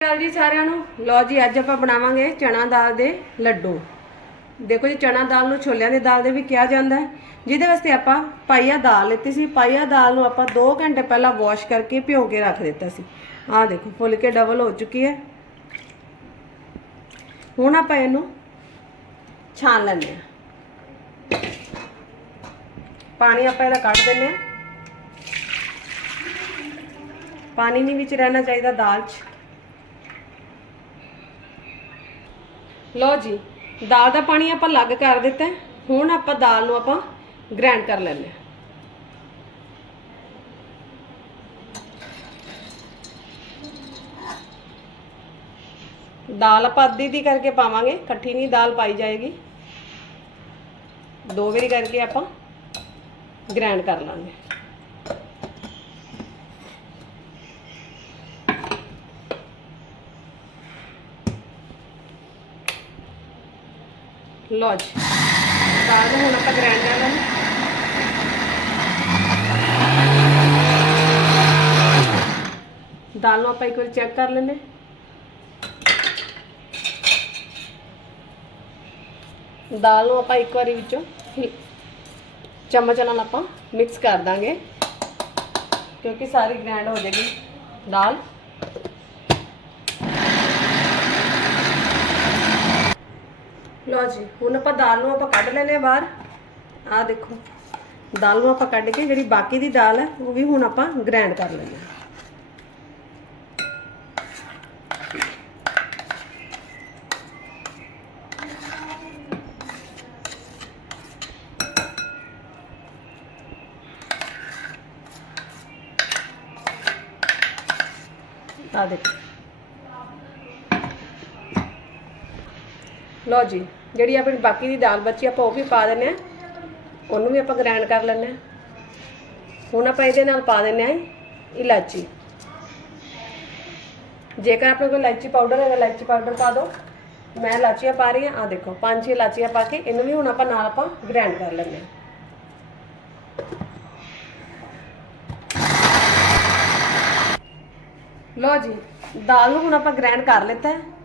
ਸਤਿ ਜੀ ਸਾਰਿਆਂ ਨੂੰ। ਲੋ ਜੀ, ਅੱਜ ਆਪਾਂ ਬਣਾਵਾਂਗੇ ਚਣਾ ਦਾਲ ਦੇ ਲੱਡੂ। ਦੇਖੋ ਜੀ ਚਣਾ ਦਾਲ ਨੂੰ ਛੋਲਿਆਂ ਦੀ ਦਾਲ ਦੇ ਵੀ ਕਿਹਾ ਜਾਂਦਾ ਹੈ, ਜਿਹਦੇ ਵਾਸਤੇ ਆਪਾਂ ਪਾਈਆ ਦਾਲ ਲਿੱਤੀ ਸੀ। ਪਾਈਆ ਦਾਲ ਨੂੰ ਆਪਾਂ 2 ਘੰਟੇ ਪਹਿਲਾਂ ਵਾਸ਼ ਕਰਕੇ ਭਿਓ ਕੇ ਰੱਖ ਦਿੱਤਾ ਸੀ। ਆਹ ਦੇਖੋ, ਫੁੱਲ ਕੇ ਡਬਲ ਹੋ ਚੁੱਕੀ ਹੈ। ਹੁਣ ਆਪਾਂ ਇਹਨੂੰ ਛਾਣ ਲੈਂਦੇ ਹਾਂ। ਪਾਣੀ ਆਪਾਂ ਇਹਦਾ ਕੱਢ ਦਿੰਦੇ ਹਾਂ। ਪਾਣੀ ਨਹੀਂ ਵਿੱਚ ਰਹਿਣਾ ਚਾਹੀਦਾ ਦਾਲ 'ਚ। ਲਓ ਜੀ, ਦਾਲ ਦਾ ਪਾਣੀ ਆਪਾਂ ਅਲੱਗ ਕਰ ਦਿੱਤਾ ਹੁਣ ਆਪਾਂ ਦਾਲ ਨੂੰ ਆਪਾਂ ਗ੍ਰਾਈਂਡ ਕਰ ਲੈਂਦੇ ਹਾਂ। ਦਾਲ ਆਪਾਂ ਅੱਧੀ ਦੀ ਕਰਕੇ ਪਾਵਾਂਗੇ, ਇਕੱਠੀ ਨਹੀਂ ਦਾਲ ਪਾਈ ਜਾਏਗੀ। ਦੋ ਵਾਰੀ ਕਰਕੇ ਆਪਾਂ ਗ੍ਰਾਈਂਡ ਕਰ ਲਾਂਗੇ। ਲਓ ਜੀ। ਦਾਲ ਨੂੰ ਹੁਣ ਆਪਾਂ ਗ੍ਰਾਈਂਡ ਕਰ ਲਾਂਗੇ ਦਾਲ ਨੂੰ ਆਪਾਂ ਇੱਕ ਵਾਰ ਚੈੱਕ ਕਰ ਲੈਂਦੇ। ਦਾਲ ਨੂੰ ਆਪਾਂ ਇੱਕ ਵਾਰੀ ਵਿੱਚੋਂ ਹਿ- ਚਮਚ ਨਾਲ ਆਪਾਂ ਮਿਕਸ ਕਰ ਦਾਂਗੇ। ਕਿਉਂਕਿ ਸਾਰੀ ਗ੍ਰੈਂਡ ਹੋ ਜਾਏਗੀ ਦਾਲ। ਲਓ ਜੀ, ਹੁਣ ਆਪਾਂ ਦਾਲ ਨੂੰ ਆਪਾਂ ਕੱਢ ਲੈਨੇ ਆ ਬਾਹਰ। ਆਹ ਦੇਖੋ, ਦਾਲ ਨੂੰ ਆਪਾਂ ਕੱਢ ਕੇ ਜਿਹੜੀ ਬਾਕੀ ਦੀ ਦਾਲ ਹੈ, ਉਹ ਵੀ ਹੁਣ ਆਪਾਂ ਗ੍ਰਾਈਂਡ ਕਰ ਲੈਂਦੇ ਹਾਂ। ਆ ਦੇਖੋ। ਲਓ ਜੀ ਜਿਹੜੀ ਆਪਣੀ ਬਾਕੀ ਦੀ ਦਾਲ ਬਚੀ ਆਪਾਂ ਉਹ ਵੀ ਪਾ ਦਿੰਨੇ ਆ ਉਹਨੂੰ ਵੀ ਆਪਾਂ ਗ੍ਰਾਈਂਡ ਕਰ ਲੈਂਦੇ ਆ ਹੁਣ ਆਪਾਂ ਇਹਦੇ ਨਾਲ ਪਾ ਦਿੰਨੇ ਆ ਇਲਾਚੀ। ਜੇਕਰ ਆਪਣੇ ਕੋਲ ਇਲਾਚੀ ਪਾਊਡਰ ਹੈਗਾ, ਇਲਾਚੀ ਪਾਊਡਰ ਪਾ ਦਿਓ। ਮੈਂ ਇਲਾਚੀਆਂ ਪਾ ਰਹੀ ਹਾਂ ਆ ਦੇਖੋ, ਪੰਜ ਛੇ ਇਲਾਚੀਆਂ ਪਾ ਕੇ ਇਹਨੂੰ ਵੀ ਹੁਣ ਆਪਾਂ ਨਾਲ ਆਪਾਂ ਗ੍ਰਾਈਂਡ ਕਰ ਲੈਂਦੇ ਆ ਲਓ ਜੀ, ਦਾਲ ਨੂੰ ਹੁਣ ਆਪਾਂ ਗ੍ਰਾਈਂਡ ਕਰ ਲਿੱਤਾ ਹੈ।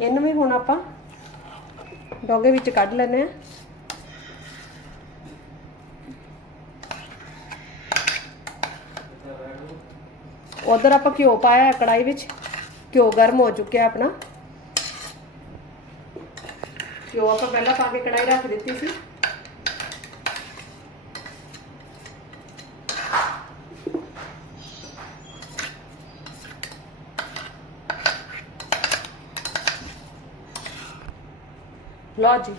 ਇਹਨੂੰ ਵੀ ਹੁਣ ਆਪਾਂ ਡੋਗੇ ਵਿੱਚ ਕੱਢ ਲੈਨੇ ਆ ਉਧਰ ਆਪਾਂ ਘਿਓ ਪਾਇਆ ਹੈ ਕੜਾਈ ਵਿੱਚ। ਘਿਓ ਗਰਮ ਹੋ ਚੁੱਕਿਆ ਆਪਣਾ। ਘਿਓ ਆਪਾਂ ਪਹਿਲਾਂ ਪਾ ਕੇ ਕੜਾਈ ਰੱਖ ਦਿੱਤੀ ਸੀ। ਲਓ ਜੀ,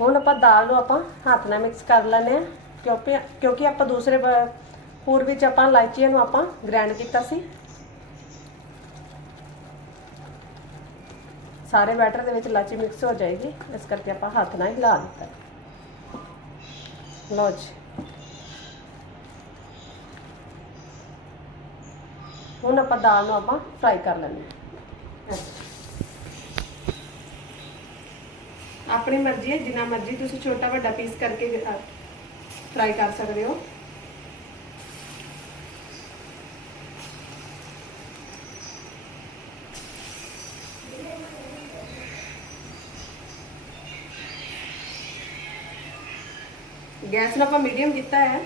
ਹੁਣ ਆਪਾਂ ਦਾਲ ਨੂੰ ਆਪਾਂ ਹੱਥ ਨਾਲ ਮਿਕਸ ਕਰ ਲੈਨੇ ਆ ਕਿਉਂਕਿ ਕਿਉਂਕਿ ਆਪਾਂ ਦੂਸਰੇ ਬ- ਪੂਰ ਵਿੱਚ ਆਪਾਂ ਇਲਾਇਚੀਆਂ ਨੂੰ ਆਪਾਂ ਗ੍ਰਾਈਂਡ ਕੀਤਾ ਸੀ। ਸਾਰੇ ਬੈਟਰ ਦੇ ਵਿੱਚ ਇਲਾਇਚੀ ਮਿਕਸ ਹੋ ਜਾਏਗੀ, ਇਸ ਕਰਕੇ ਆਪਾਂ ਹੱਥ ਨਾਲ ਹੀ ਹਿਲਾ ਦਿੱਤਾ। ਲਓ ਜੀ। ਹੁਣ ਆਪਾਂ ਦਾਲ ਨੂੰ ਆਪਾਂ ਫਰਾਈ ਕਰ ਲੈਂਦੇ ਹਾਂ। ਆਪਣੀ ਮਰਜ਼ੀ ਹੈ, ਜਿੰਨਾ ਮਰਜ਼ੀ ਤੁਸੀਂ ਛੋਟਾ ਵੱਡਾ ਪੀਸ ਕਰਕੇ ਫਰਾਈ ਕਰ ਸਕਦੇ ਹੋ। ਗੈਸ ਨੂੰ ਆਪਾਂ ਮੀਡੀਅਮ ਕੀਤਾ ਹੈ।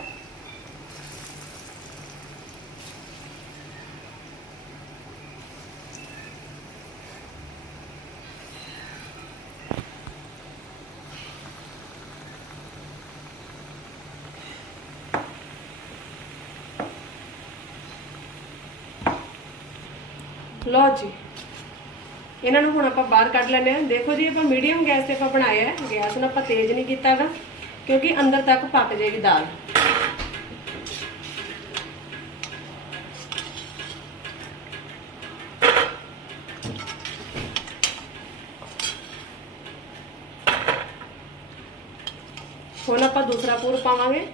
ਲਓ ਜੀ। ਇਹਨਾਂ ਨੂੰ ਹੁਣ ਆਪਾਂ ਬਾਹਰ ਕੱਢ ਲੈਂਦੇ ਹਾਂ। ਦੇਖੋ ਜੀ, ਆਪਾਂ ਮੀਡੀਅਮ ਗੈਸ ਤੇ ਆਪਾਂ ਬਣਾਇਆ ਹੈ। ਗੈਸ ਨੂੰ ਆਪਾਂ ਤੇਜ਼ ਨਹੀਂ ਕੀਤਾਗਾ ਕਿਉਂਕਿ ਅੰਦਰ ਤੱਕ ਪੱਕ ਜਾਏਗੀ ਦਾਲ। ਹੁਣ ਆਪਾਂ ਦੂਸਰਾ ਪੂਰ ਪਾਵਾਂਗੇ।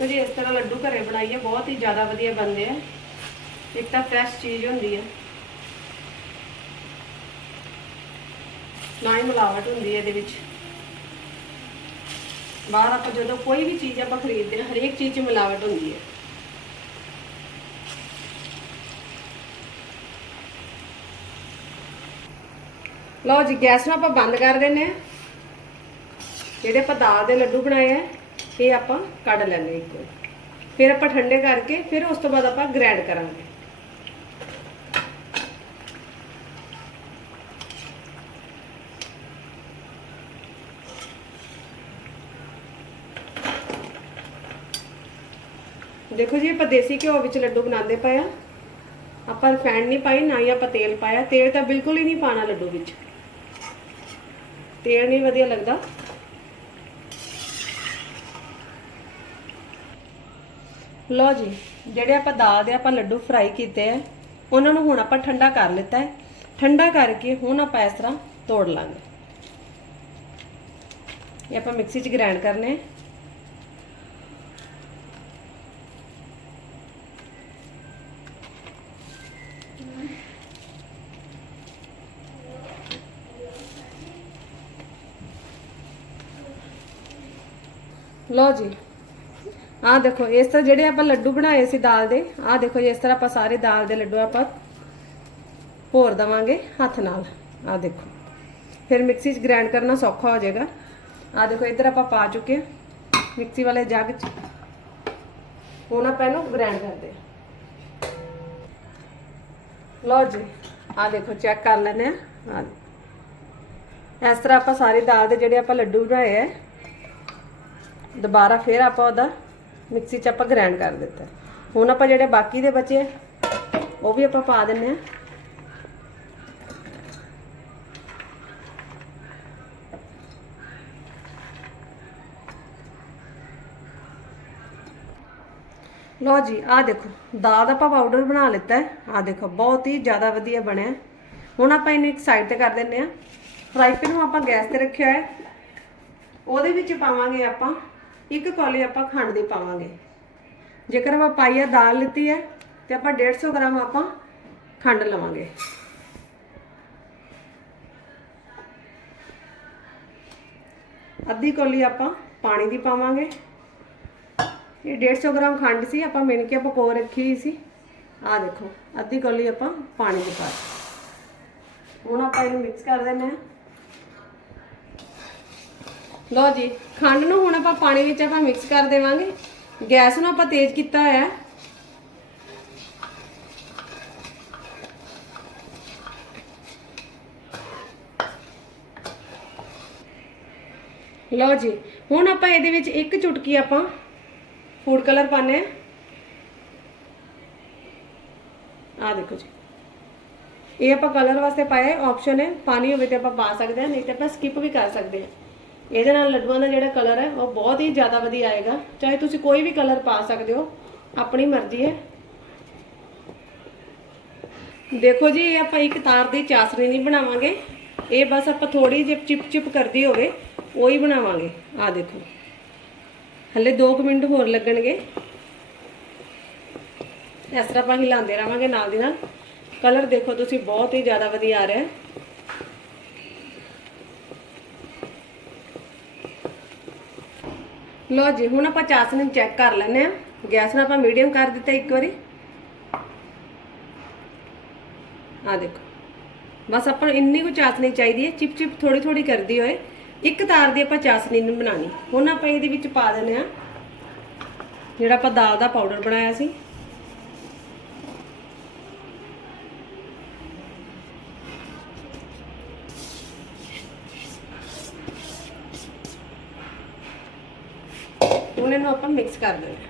ਦੇਖੋ ਜੀ, ਇਸ ਤਰ੍ਹਾਂ ਲੱਡੂ ਘਰੇ ਬਣਾਈਏ, ਬਹੁਤ ਹੀ ਜ਼ਿਆਦਾ ਵਧੀਆ ਬਣਦੇ ਆ। ਇੱਕ ਤਾਂ ਫਰੈਸ਼ ਚੀਜ਼ ਹੁੰਦੀ ਹੈ ਨਾ ਹੀ ਮਿਲਾਵਟ ਹੁੰਦੀ ਹੈ ਇਹਦੇ ਵਿੱਚ। ਬਾਹਰ ਆਪਾਂ ਜਦੋਂ ਕੋਈ ਵੀ ਚੀਜ਼ ਆਪਾਂ ਖਰੀਦਦੇ ਹਾਂ ਹਰੇਕ ਚੀਜ਼ 'ਚ ਮਿਲਾਵਟ ਹੁੰਦੀ ਹੈ ਲਓ ਜੀ, ਗੈਸ ਨੂੰ ਆਪਾਂ ਬੰਦ ਕਰ ਦਿੰਨੇ ਆ। ਜਿਹੜੇ ਆਪਾਂ ਦਾਲ ਦੇ ਲੱਡੂ ਬਣਾਏ ਆ ਇਹ ਆਪਾਂ ਕੱਢ ਲੈਣੇ ਇੱਕ ਵਾਰ। ਫਿਰ ਆਪਾਂ ਠੰਡੇ ਕਰਕੇ ਫਿਰ ਉਸ ਤੋਂ ਬਾਅਦ ਆਪਾਂ ਗ੍ਰਾਈਂਡ ਕਰਾਂਗੇ। ਦੇਖੋ ਜੀ, ਆਪਾਂ ਦੇਸੀ ਘਿਓ ਵਿੱਚ ਲੱਡੂ ਬਣਾਉਂਦੇ ਪਏ ਆ ਆਪਾਂ ਰਿਫਾਈਂਡ ਨਹੀਂ ਪਾਈ, ਨਾ ਹੀ ਆਪਾਂ ਤੇਲ ਪਾਇਆ। ਤੇਲ ਤਾਂ ਬਿਲਕੁਲ ਹੀ ਨਹੀਂ ਪਾਣਾ ਲੱਡੂ ਵਿੱਚ। ਤੇਲ ਨਹੀਂ ਵਧੀਆ ਲੱਗਦਾ। ਲਓ ਜੀ, ਜਿਹੜੇ ਆਪਾਂ ਦਾਲ ਦੇ ਆਪਾਂ ਲੱਡੂ ਫਰਾਈ ਕੀਤੇ ਆ, ਉਹਨਾਂ ਨੂੰ ਹੁਣ ਆਪਾਂ ਠੰਡਾ ਕਰ ਲਿੱਤਾ ਹੈ। ਠੰਡਾ ਕਰਕੇ ਹੁਣ ਆਪਾਂ ਇਸ ਤਰ੍ਹਾਂ ਤੋੜ ਲਾਂਗੇ। ਇਹ ਆਪਾਂ ਮਿਕਸੀ 'ਚ ਗ੍ਰਾਈਂਡ ਕਰਨੇ ਲਓ ਜੀ ਆਹ ਦੇਖੋ, ਇਸ ਤਰ੍ਹਾਂ ਜਿਹੜੇ ਆਪਾਂ ਲੱਡੂ ਬਣਾਏ ਸੀ ਦਾਲ ਦੇ, ਆਹ ਦੇਖੋ ਜੀ, ਇਸ ਤਰ੍ਹਾਂ ਆਪਾਂ ਸਾਰੇ ਦਾਲ ਦੇ ਲੱਡੂ ਆਪਾਂ ਭੋਰ ਦਵਾਂਗੇ ਹੱਥ ਨਾਲ। ਆਹ ਦੇਖੋ, ਫਿਰ ਮਿਕਸੀ 'ਚ ਗ੍ਰਾਈਂਡ ਕਰਨਾ ਸੌਖਾ ਹੋ ਜਾਏਗਾ। ਆਹ ਦੇਖੋ, ਇੱਧਰ ਆਪਾਂ ਪਾ ਚੁੱਕੇ ਹਾਂ, ਮਿਕਸੀ ਵਾਲੇ ਜੱਗ 'ਚ। ਹੁਣ ਆਪਾਂ ਇਹਨੂੰ ਗ੍ਰਾਈਂਡ ਕਰਦੇ ਲਓ ਜੀ, ਆਹ ਦੇਖੋ ਚੈੱਕ ਕਰ ਲੈਂਦੇ ਆ ਆਹ ਇਸ ਤਰ੍ਹਾਂ ਆਪਾਂ ਸਾਰੀ ਦਾਲ ਦੇ ਜਿਹੜੇ ਆਪਾਂ ਲੱਡੂ ਬਣਾਏ ਆ ਦੁਬਾਰਾ ਫਿਰ ਆਪਾਂ ਉਹਦਾ ਮਿਕਸੀ 'ਚ ਆਪਾਂ ਗ੍ਰਾਈਂਡ ਕਰ ਦਿੱਤਾ। ਹੁਣ ਆਪਾਂ ਜਿਹੜੇ ਬਾਕੀ ਦੇ ਬਚੇ ਉਹ ਵੀ ਆਪਾਂ ਪਾ ਦਿੰਨੇ ਆ। ਲਓ ਜੀ, ਆਹ ਦੇਖੋ, ਦਾਲ ਆਪਾਂ ਪਾਊਡਰ ਬਣਾ ਲਿੱਤਾ ਹੈ। ਆਹ ਦੇਖੋ, ਬਹੁਤ ਹੀ ਜ਼ਿਆਦਾ ਵਧੀਆ ਬਣਿਆ ਹੁਣ ਆਪਾਂ ਇਹਨੂੰ ਇੱਕ ਸਾਈਡ ਤੇ ਕਰ ਦਿੰਨੇ ਆ। ਫਰਾਈ ਪੈਨ ਨੂੰ ਆਪਾਂ ਗੈਸ ਤੇ ਰੱਖਿਆ ਹੈ। ਉਹਦੇ ਵਿੱਚ ਪਾਵਾਂਗੇ ਆਪਾਂ ਇੱਕ ਕੌਲੀ ਆਪਾਂ ਖੰਡ ਦੀ ਪਾਵਾਂਗੇ। ਜੇਕਰ ਆਪਾਂ ਪਾਈਆ ਦਾਲ ਲਿੱਤੀ ਹੈ, ਤੇ ਆਪਾਂ 150 ਗ੍ਰਾਮ ਆਪਾਂ ਖੰਡ ਲਵਾਂਗੇ। ਅੱਧੀ ਕੌਲੀ ਆਪਾਂ ਪਾਣੀ ਦੀ ਪਾਵਾਂਗੇ। ਇਹ 150 ਗ੍ਰਾਮ ਖੰਡ ਸੀ, ਆਪਾਂ ਮਿਣ ਕੇ ਆਪਾਂ ਕੋਰ ਰੱਖੀ ਹੋਈ ਸੀ। ਆਹ ਦੇਖੋ, ਅੱਧੀ ਕੌਲੀ ਆਪਾਂ ਪਾਣੀ ਦੀ ਪਾ ਹੁਣ ਆਪਾਂ ਇਹਨੂੰ ਮਿਕਸ ਕਰ ਦਿੰਦੇ ਹਾਂ। ਲਓ ਜੀ, ਖੰਡ ਨੂੰ ਹੁਣ ਆਪਾਂ ਪਾਣੀ ਵਿੱਚ ਆਪਾਂ ਮਿਕਸ ਕਰ ਦੇਵਾਂਗੇ। ਗੈਸ ਨੂੰ ਆਪਾਂ ਤੇਜ਼ ਕੀਤਾ ਹੋਇਆ ਹੈ। ਲਓ ਜੀ, ਹੁਣ ਆਪਾਂ ਇਹਦੇ ਵਿੱਚ ਇੱਕ ਚੁਟਕੀ ਆਪਾਂ ਫੂਡ ਕਲਰ ਪਾਣੇ ਆ ਆ ਦੇਖੋ ਜੀ। ਇਹ ਆਪਾਂ ਕਲਰ ਵਾਸਤੇ ਪਾਇਆ ਆਪਸ਼ਨ ਹੈ, ਪਾਣੀ ਹੋਵੇ ਤੇ ਆਪਾਂ ਪਾ ਸਕਦੇ ਹਾਂ, ਨਹੀਂ ਤੇ ਆਪਾਂ ਸਕਿਪ ਵੀ ਕਰ ਸਕਦੇ ਹਾਂ। ਇਹਦੇ ਨਾਲ ਲੱਡੂਆਂ ਦਾ ਜਿਹੜਾ ਕਲਰ ਹੈ, ਉਹ ਬਹੁਤ ਹੀ ਜ਼ਿਆਦਾ ਵਧੀਆ ਆਏਗਾ। ਚਾਹੇ ਤੁਸੀਂ ਕੋਈ ਵੀ ਕਲਰ ਪਾ ਸਕਦੇ ਹੋ, ਆਪਣੀ ਮਰਜ਼ੀ ਹੈ। ਦੇਖੋ ਜੀ, ਇਹ ਆਪਾਂ ਇੱਕ ਤਾਰ ਦੀ ਚਾਸਣੀ ਨਹੀਂ ਬਣਾਵਾਂਗੇ। ਇਹ ਬਸ ਆਪਾਂ ਥੋੜੀ ਜਿਹੀ ਚਿਪ ਚਿਪ ਕਰਦੀ ਹੋਵੇ, ਉਹੀ ਬਣਾਵਾਂਗੇ। ਆ ਦੇਖੋ। ਹਲੇ 2 ਮਿੰਟ ਹੋਰ ਲੱਗਣਗੇ। ਇਸ ਤਰ੍ਹਾਂ ਆਪਾਂ ਹਿਲਾਉਂਦੇ ਰਹਾਂਗੇ ਨਾਲ ਦੀ ਨਾਲ। ਕਲਰ ਦੇਖੋ ਤੁਸੀਂ, ਬਹੁਤ ਹੀ ਜ਼ਿਆਦਾ ਵਧੀਆ ਆ ਰਿਹਾ ਹੈ। ਲੋ ਜੀ, ਹੁਣ ਆਪਾਂ ਚਾਸਨੀ ਚੈੱਕ ਕਰ ਲੈਂਦੇ ਆ ਗੈਸ ਨੂੰ ਆਪਾਂ ਮੀਡੀਅਮ ਕਰ ਦਿੱਤਾ ਇੱਕ ਵਾਰੀ। ਆ ਦੇਖੋ। ਬਸ ਆਪਾਂ ਨੂੰ ਇੰਨੀ ਕੁ ਚਾਸਨੀ ਚਾਹੀਦੀ ਹੈ, ਚਿਪ ਚਿਪ ਥੋੜੀ ਥੋੜੀ ਕਰਦੀ ਹੋਏ। ਇੱਕ ਤਾਰ ਦੀ ਆਪਾਂ ਚਾਸਨੀ ਨੂੰ ਬਣਾਣੀ ਹੁਣ ਆਪਾਂ ਇਹਦੇ ਵਿੱਚ ਪਾ ਦਿੰਦੇ ਆ ਜਿਹੜਾ ਆਪਾਂ ਦਾਲ ਦਾ ਪਾਊਡਰ ਬਣਾਇਆ ਸੀ ਹੁਣ ਇਹਨੂੰ ਆਪਾਂ ਮਿਕਸ ਕਰ ਦੇਣਾ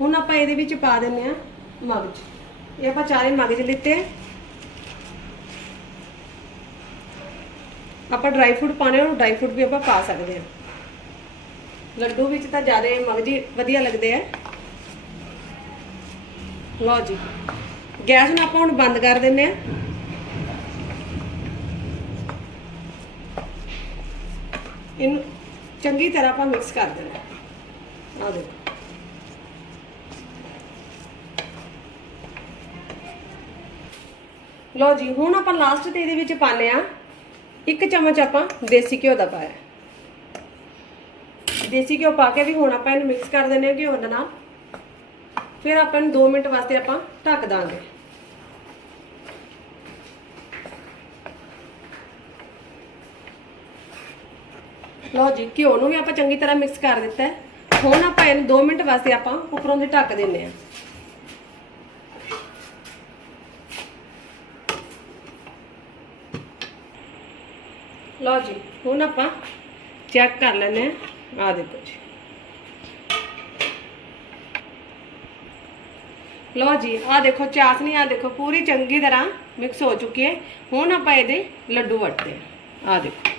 ਹੁਣ ਆਪਾਂ ਇਹਦੇ ਵਿੱਚ ਪਾ ਦਿੰਨੇ ਆ ਮਗਜ। ਇਹ ਆਪਾਂ ਚਾਰੇ ਮਗਜ ਲਿੱਤੇ ਆਪਾਂ ਡਰਾਈ ਫਰੂਟ ਪਾਣੇ ਉਹ ਡਰਾਈ ਫਰੂਟ ਵੀ ਆਪਾਂ ਪਾ ਸਕਦੇ ਆ ਲੱਡੂ ਵਿੱਚ ਤਾਂ ਜ਼ਿਆਦਾ ਮਗਜੀ ਵਧੀਆ ਲੱਗਦੇ ਆ। ਲਓ ਜੀ। ਗੈਸ ਨੂੰ ਆਪਾਂ ਹੁਣ ਬੰਦ ਕਰ ਦਿੰਨੇ ਆ। ਇਹਨੂੰ ਚੰਗੀ ਤਰ੍ਹਾਂ ਆਪਾਂ ਮਿਕਸ ਕਰ ਦੇਣਾ। ਆ ਦੇਖੋ। ਲਓ ਜੀ, ਹੁਣ ਆਪਾਂ ਲਾਸਟ ਤੇ ਇਹਦੇ ਵਿੱਚ ਪਾਣੇ ਆ ਇੱਕ ਚਮਚ ਆਪਾਂ ਦੇਸੀ ਘਿਓ ਦਾ ਪਾਇਆ। ਦੇਸੀ ਘਿਓ ਪਾ ਕੇ ਵੀ ਹੁਣ ਆਪਾਂ ਇਹਨੂੰ ਮਿਕਸ ਕਰ ਦਿੰਦੇ ਹਾਂ ਘਿਓ ਦੇ ਨਾਲ। ਫਿਰ ਆਪਾਂ ਨੂੰ 2 ਮਿੰਟ ਵਾਸਤੇ ਆਪਾਂ ਢੱਕ ਦਾਂਗੇ। ਲਓ ਜੀ, ਘਿਓ ਨੂੰ ਵੀ ਆਪਾਂ ਚੰਗੀ ਤਰ੍ਹਾਂ ਮਿਕਸ ਕਰ ਦਿੱਤਾ ਹੈ। ਹੁਣ ਆਪਾਂ ਇਹਨੂੰ 2 ਮਿੰਟ ਵਾਸਤੇ ਆਪਾਂ ਉੱਪਰੋਂ ਦੀ ਢੱਕ ਦਿੰਨੇ ਆ ਲਓ ਜੀ, ਹੁਣ ਆਪਾਂ ਚੈੱਕ ਕਰ ਲੈਨੇ ਆ ਆ ਦੇਖੋ ਜੀ। ਲਓ ਜੀ ਆ ਦੇਖੋ ਚਾਸਨੀ ਆ ਦੇਖੋ, ਪੂਰੀ ਚੰਗੀ ਤਰ੍ਹਾਂ ਮਿਕਸ ਹੋ ਚੁੱਕੀ ਹੈ। ਹੁਣ ਆਪਾਂ ਇਹਦੇ ਲੱਡੂ ਵੱਟਦੇ ਆ ਆ ਦੇਖੋ।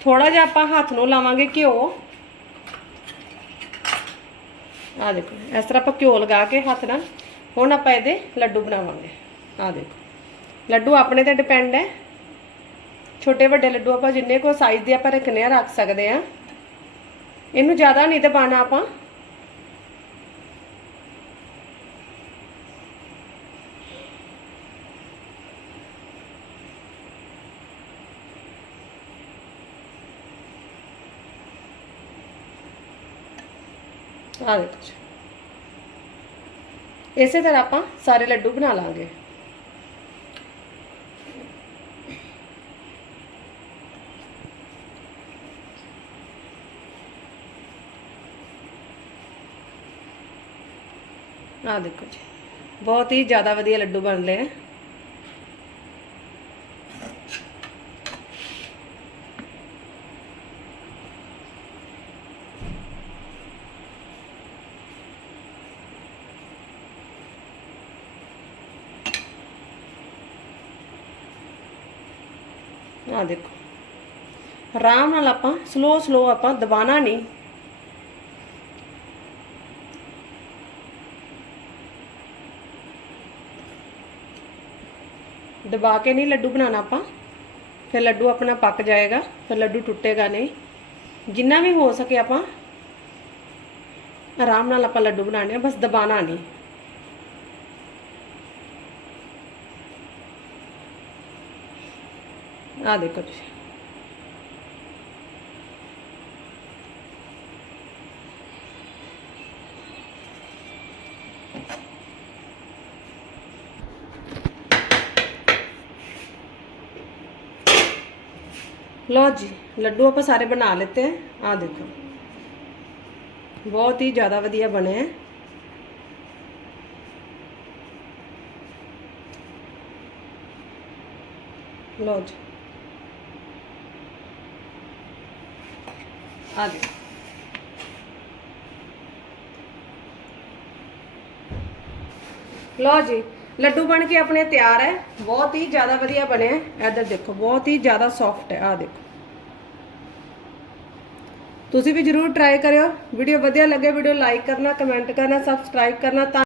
ਥੋੜਾ ਜਿਹਾ ਆਪਾਂ ਹੱਥ ਨੂੰ ਲਾਵਾਂਗੇ ਘਿਓ। ਆ ਦੇਖੋ, ਇਸ ਤਰ੍ਹਾਂ ਆਪਾਂ ਘਿਓ ਲਗਾ ਕੇ ਹੱਥ ਨਾਲ ਹੁਣ ਆਪਾਂ ਇਹਦੇ ਲੱਡੂ ਬਣਾਵਾਂਗੇ। ਆ ਦੇਖੋ। ਲੱਡੂ ਆਪਣੇ ਤੇ ਡਿਪੈਂਡ ਹੈ। ਛੋਟੇ ਵੱਡੇ ਲੱਡੂ ਆਪਾਂ ਜਿੰਨੇ ਕੋ ਸਾਈਜ਼ ਦੇ ਆਪਾਂ ਰੱਖਨੇ ਆ, ਰੱਖ ਸਕਦੇ ਆ। ਇਹਨੂੰ ਜ਼ਿਆਦਾ ਨਹੀਂ ਦਬਾਣਾ ਆਪਾਂ। ਆ ਦੇਖੋ ਇਸੇ ਤਰ੍ਹਾਂ ਆਪਾਂ ਸਾਰੇ ਲੱਡੂ ਬਣਾ ਲਾਂਗੇ। ਆ ਦੇਖੋ ਜੀ। ਬਹੁਤ ਹੀ ਜ਼ਿਆਦਾ ਵਧੀਆ ਲੱਡੂ ਬਣ ਲਏ ਆ। ਦੇਖੋ। ਆਰਾਮ ਨਾਲ ਆਪਾਂ ਸਲੋ ਸਲੋ ਆਪਾਂ ਦਬਾਣਾ ਨਹੀਂ। ਦਬਾ ਕੇ ਨਹੀਂ ਲੱਡੂ ਬਣਾਉਣਾ ਆਪਾਂ ਫਿਰ ਲੱਡੂ ਆਪਣਾ ਪੱਕ ਜਾਏਗਾ ਫਿਰ ਲੱਡੂ ਟੁੱਟੇਗਾ ਨਹੀਂ ਜਿੰਨਾ ਵੀ ਹੋ ਸਕੇ ਆਪਾਂ ਆਰਾਮ ਨਾਲ ਆਪਾਂ ਲੱਡੂ ਬਣਾਉਣੇ ਆ ਬਸ ਦਬਾਣਾ ਨਹੀਂ ਆ ਦੇਖੋ ਤੁਸੀਂ ਲਓ ਜੀ ਲੱਡੂ ਆਪਾਂ ਸਾਰੇ ਬਣਾ ਲਿੱਤੇ ਹੈ ਆ ਦੇਖੋ ਬਹੁਤ ਹੀ ਜ਼ਿਆਦਾ ਵਧੀਆ ਬਣੇ ਹੈ ਲਓ ਜੀ ਆ ਦੇਖੋ ਲਓ ਜੀ ਲੱਡੂ ਬਣ ਕੇ ਆਪਣੇ ਤਿਆਰ ਹੈ। ਬਹੁਤ ਹੀ ਜ਼ਿਆਦਾ ਵਧੀਆ ਬਣਿਆ ਹੈ। ਇੱਧਰ ਦੇਖੋ, ਬਹੁਤ ਹੀ ਜ਼ਿਆਦਾ ਸੌਫਟ ਹੈ। ਆ ਦੇਖੋ। ਤੁਸੀਂ ਵੀ ਜਰੂਰ ਟਰਾਈ ਕਰਿਓ। ਵੀਡੀਓ ਵਧੀਆ ਲੱਗੇ ਵੀਡੀਓ ਲਾਈਕ ਕਰਨਾ ਕਮੈਂਟ ਕਰਨਾ ਸਬਸਕ੍ਰਾਈਬ ਕਰਨਾ ਤਾਂ